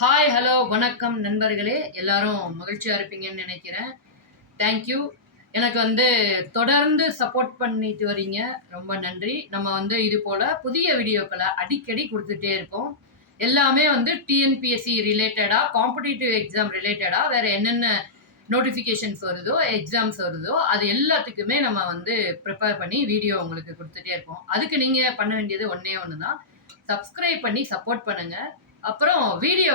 Hi hello வணக்கம் நண்பர்களே, எல்லாரும் மகிழ்ச்சியா இருப்பீங்கன்னு நினைக்கிறேன். தேங்க்யூ. எனக்கு தொடர்ந்து சப்போர்ட் பண்ணிட்டு வரீங்க. ரொம்ப நன்றி. நம்ம இது போல புதிய வீடியோக்களை அடிக்கடி கொடுத்துட்டே இருக்கோம். எல்லாமே டிஎன்பிஎஸ்சி ரிலேட்டடா, காம்படிட்டிவ் எக்ஸாம் ரிலேட்டடா வேற என்னென்ன நோட்டிஃபிகேஷன்ஸ் வருதோ, எக்ஸாம்ஸ் வருதோ, அது எல்லாத்துக்குமே நம்ம ப்ரிப்பேர் பண்ணி வீடியோ உங்களுக்கு கொடுத்துட்டே இருக்கோம். அதுக்கு நீங்க பண்ண வேண்டியது ஒண்ணே ஒன்று தான். சப்ஸ்கிரைப் பண்ணி சப்போர்ட் பண்ணுங்க. அப்புறம் வீடியோ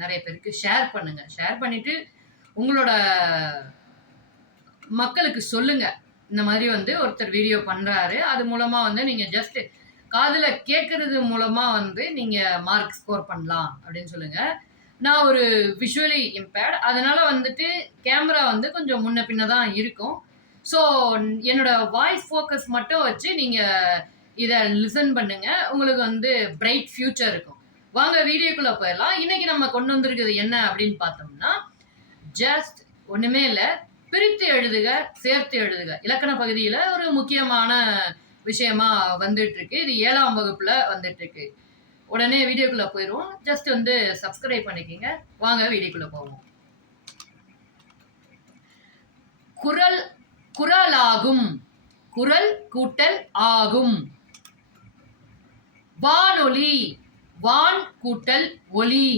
நிறைய பேருக்கு ஷேர் பண்ணுங்க. ஷேர் பண்ணிட்டு உங்களோட மக்களுக்கு சொல்லுங்க. இந்த மாதிரி ஒருத்தர் வீடியோ பண்றாரு. அது மூலமா நீங்க ஜஸ்ட் காதுல கேட்கறது மூலமா நீங்க மார்க் ஸ்கோர் பண்ணலாம் அப்படின்னு சொல்லுங்க. நான் ஒரு விஷுவலி இம்பேர்ட், அதனால கேமரா கொஞ்சம் முன்ன பின்ன தான் இருக்கும். ஸோ என்னோட வாய்ஸ் ஃபோக்கஸ் மட்டும் வச்சு நீங்க இதை லிசன் பண்ணுங்க. உங்களுக்கு பிரைட் ஃபியூச்சர் இருக்கும். வாங்க வீடியோக்குள்ள போயிடலாம். இன்னைக்கு நம்ம கொண்டு வந்திருக்கிறது என்ன அப்படின்னு பார்த்தோம்னா, ஜஸ்ட் ஒண்ணுமே இல்லை, பிரித்து எழுதுக சேர்த்து எழுதுக இலக்கண பகுதியில ஒரு முக்கியமான விஷயமா வந்துட்டு இருக்கு. இது 7ஆம் வகுப்புல வந்துட்டு இருக்கு. உடனே வீடியோக்குள்ள போயிடுவோம். ஜஸ்ட் சப்ஸ்கிரைப் பண்ணிக்கங்க. வாங்க வீடியோக்குள்ள போவோம். குரல் குரலாகும். குரல் கூட்டல் ஆகும். வானொலி வான் கூட்டல் ஒலி.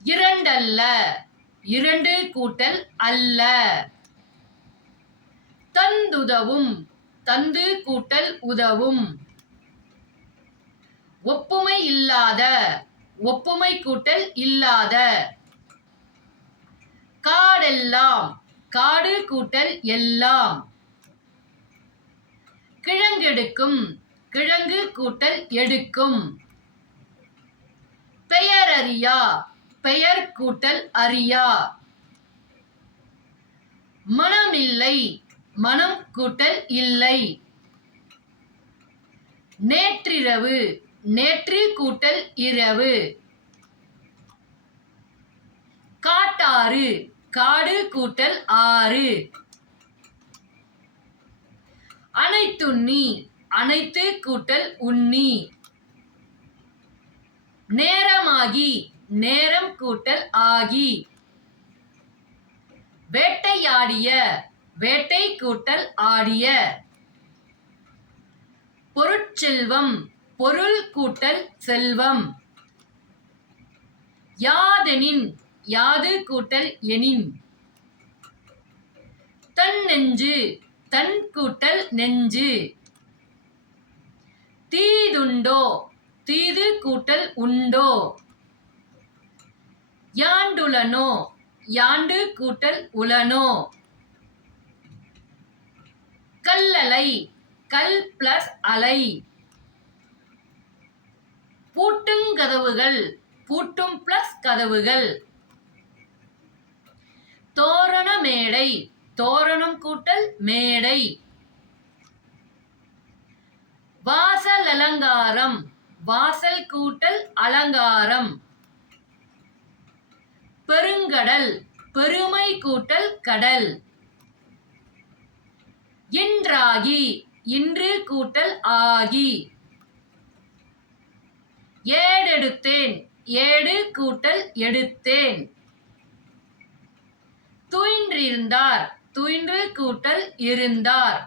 இரண்டல்ல இரண்டு கூட்டல் அல்ல. தந்துதவும் தந்து கூட்டல் உதவும். ஒப்புமை இல்லாத ஒப்புமை கூட்டல் இல்லாத. காடெல்லாம் காடு கூட்டல் எல்லாம். கிழங்கெடுக்கும் கிழங்கு கூட்டல் எடுக்கும். பெயரறியா பெயர் கூட்டல் அறியா. மனமில்லை மனம் கூட்டல் இல்லை. நேற்றிரவு நேற்று கூட்டல் இரவு. காட்டாறு காடு கூட்டல் ஆறு. அனைத்துண்ணி அனைத்து கூட்டல் உண்ணி. நேரமாகி நேரம் கூட்டல் ஆகி. வேட்டையாடிய வேட்டை கூட்டல் ஆடிய. பொருட்செல்வம் பொருள் கூட்டல் செல்வம். யாதெனின் யாது கூட்டல் எனின். தன் நெஞ்சு தன் கூட்டல் நெஞ்சு. தீதுண்டோ தீது கூட்டல் உண்டோ. யாண்டுலனோ யாண்டு கூட்டல் உலனோ. கல்லலை கல் பிளஸ் அலை. பூட்டுங்கதவுகள் பூட்டும் பிளஸ் கதவுகள். தோரண மேடை தோரணம் கூட்டல் மேடை. வாசல் அலங்காரம் வாசல் கூட்டல் அலங்காரம். பெருங்கடல் பெருமை கூட்டல் கடல். இன்றாகி இன்று கூட்டல் ஆகி. ஏடெடுத்தேன் ஏடு கூட்டல் எடுத்தேன். துயின்றிருந்தார் துயின்று கூட்டல் இருந்தார்.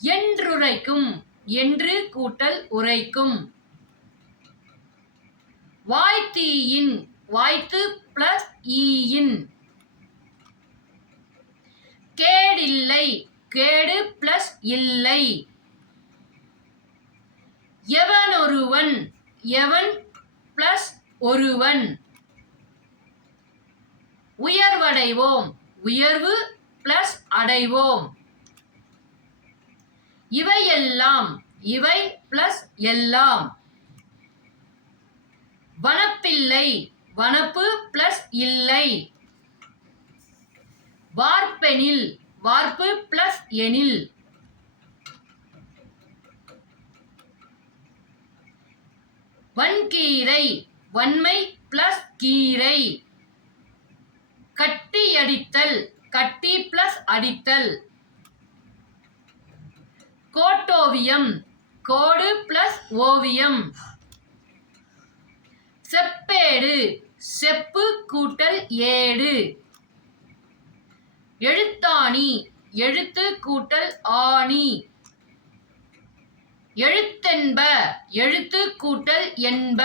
என்றுரைக்கும் என்று கூட்டல் உரைக்கும். வாய்த்தீயின் வாய்த்து பிளஸ் ஈயின். கேடில்லை கேடு பிளஸ் இல்லை. எவனொருவன் எவன் பிளஸ் ஒருவன். உயர்வடைவோம் உயர்வு பிளஸ் அடைவோம். இவையெல்லாம் இவை பிளஸ் எல்லாம். வனப்பில்லை வனப்பு பிளஸ் இல்லை. வார்ப்பெனில் வார்ப்பு பிளஸ் எனில். வன்கீரை வன்மை பிளஸ் கீரை. கட்டியடித்தல் கட்டி பிளஸ் அடித்தல். கோட்டோவியம் கோடு பிளஸ் ஓவியம். செப்பேடு செப்பு கூட்டல் ஏடு. எழுத்தாணி எழுத்து கூட்டல் ஆணி. எழுத்தென்ப எழுத்து கூட்டல் என்ப.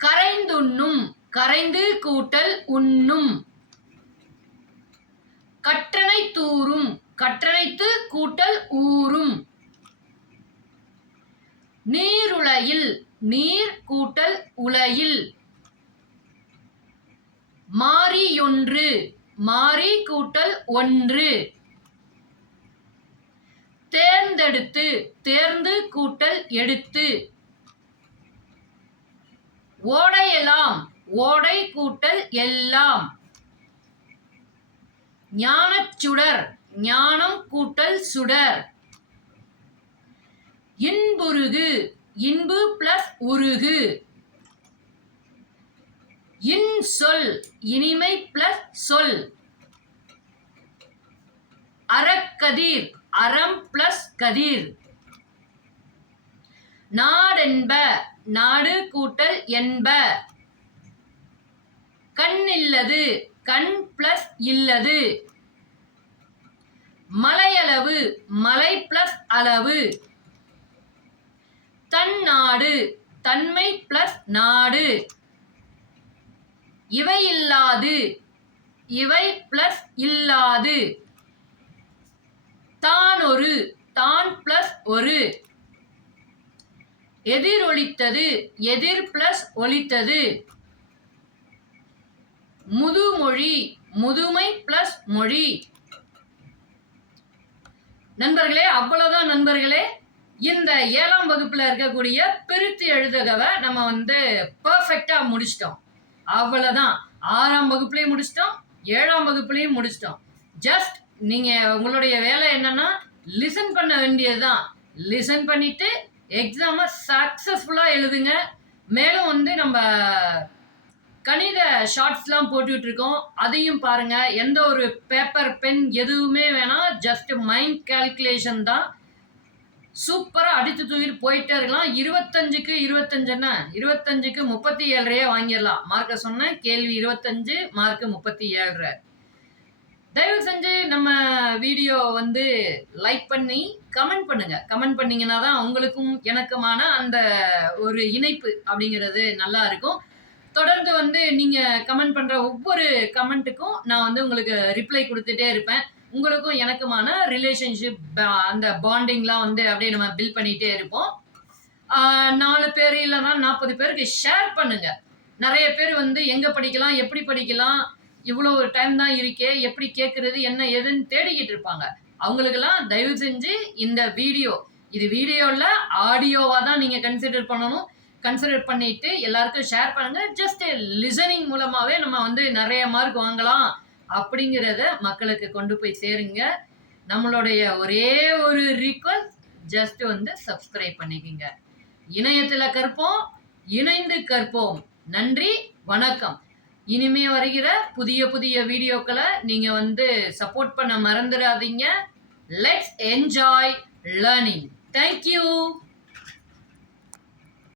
கரைந்துண்ணும் கரைந்து கூட்டல் உண்ணும். கற்றனை தூரும் கற்றனைத்து கூட்டல் ஊரும். நீருலையில் நீர் கூட்டல் உலையில். மாறியொன்று மாறி கூட்டல் ஒன்று. தேர்ந்தெடுத்து தேர்ந்து கூட்டல் எடுத்து. ஓடையெல்லாம் ஓடை கூட்டல் எல்லாம். ஞானச்சுடர் ஞானம் கூட்டல் சுடர். இன்புருகு இன்பு பிளஸ் உருகு. இன்சொல் இனிமை பிளஸ் சொல். அறக்கதிர் அறம் பிளஸ் கதிர். நாடென்ப நாடு கூட்டல் என்ப. கண் இல்லது கண் பிளஸ் இல்லது. மலையளவு மலை பிளஸ் அளவு. தன்னாடு தன்மை பிளஸ் நாடு. இவை இல்லாது இவை பிளஸ் இல்லாது. தான் ஒரு தான் பிளஸ் ஒரு. எதிரொலித்தது எதிர் பிளஸ் ஒலித்தது. முதுமொழி முதுமை பிளஸ் மொழி. நண்பர்களே, அவ்வளவுதான் நண்பர்களே. இந்த 7ஆம் வகுப்புல இருக்கக்கூடிய பிரித்து எழுதுகவை நம்ம பெர்ஃபெக்டா முடிச்சிட்டோம். அவ்வளவுதான். 6ஆம் வகுப்புலயும் முடிச்சிட்டோம், 7ஆம் வகுப்புலயும் முடிச்சிட்டோம். ஜஸ்ட் நீங்க உங்களுடைய வேலை என்னன்னா லிசன் பண்ண வேண்டியதுதான். லிசன் பண்ணிட்டு எக்ஸாமை சக்சஸ்ஃபுல்லா எழுதுங்க. மேலும் நம்ம கணித ஷார்ட்ஸ்லாம் போட்டுட்டு இருக்கோம், அதையும் பாருங்க. எந்த ஒரு பேப்பர் பென் எதுவுமே வேணாம், ஜஸ்ட் மைண்ட் கால்குலேஷன் தான். சூப்பரா அடித்து தூக்கிட்டு போயிட்டே இருக்கலாம். 25க்கு 25 என்ன, 25க்கு 37 வாங்கிடலாம். மார்க்க சொன்னேன், கேள்வி 25, மார்க் 37. தயவு செஞ்சு நம்ம வீடியோ லைக் பண்ணி கமெண்ட் பண்ணுங்க. கமெண்ட் பண்ணீங்கன்னா தான் உங்களுக்கும் எனக்குமான அந்த ஒரு இணைப்பு அப்படிங்கிறது நல்லா இருக்கும். தொடர்ந்து நீங்க கமெண்ட் பண்ற ஒவ்வொரு கமெண்ட்டுக்கும் நான் உங்களுக்கு ரிப்ளை கொடுத்துட்டே இருப்பேன். உங்களுக்கும் எனக்குமான ரிலேஷன்ஷிப் அந்த பாண்டிங்லாம் அப்படியே நம்ம பில்ட் பண்ணிட்டே இருப்போம். 4 பேர் இல்லைன்னா 40 பேருக்கு ஷேர் பண்ணுங்க. நிறைய பேர் எங்க படிக்கலாம், எப்படி படிக்கலாம், இவ்வளோ ஒரு டைம் தான் இருக்கே, எப்படி கேட்கறது, என்ன ஏதுன்னு தேடிக்கிட்டு இருப்பாங்க. அவங்களுக்கெல்லாம் தயவு செஞ்சு இந்த இது வீடியோவில் ஆடியோவாக தான் நீங்கள் கன்சிடர் பண்ணணும். கன்சிடர் பண்ணிட்டு எல்லாருக்கும் ஷேர் பண்ணுங்க. ஜஸ்ட் லிசனிங் மூலமாகவே நம்ம நிறைய மார்க் வாங்கலாம் அப்படிங்கிறத மக்களுக்கு கொண்டு போய் சேருங்க. நம்மளுடைய ஒரே ஒரு ரிக்வெஸ்ட், ஜஸ்ட் சப்ஸ்கிரைப் பண்ணிக்கோங்க. இணையத்தில் கற்போம், இணைந்து கற்போம். நன்றி, வணக்கம். இனிமே வருகிற புதிய புதிய வீடியோக்களை நீங்க சப்போர்ட் பண்ண மறந்துடாதீங்க. Let's enjoy learning. தேங்க்யூ.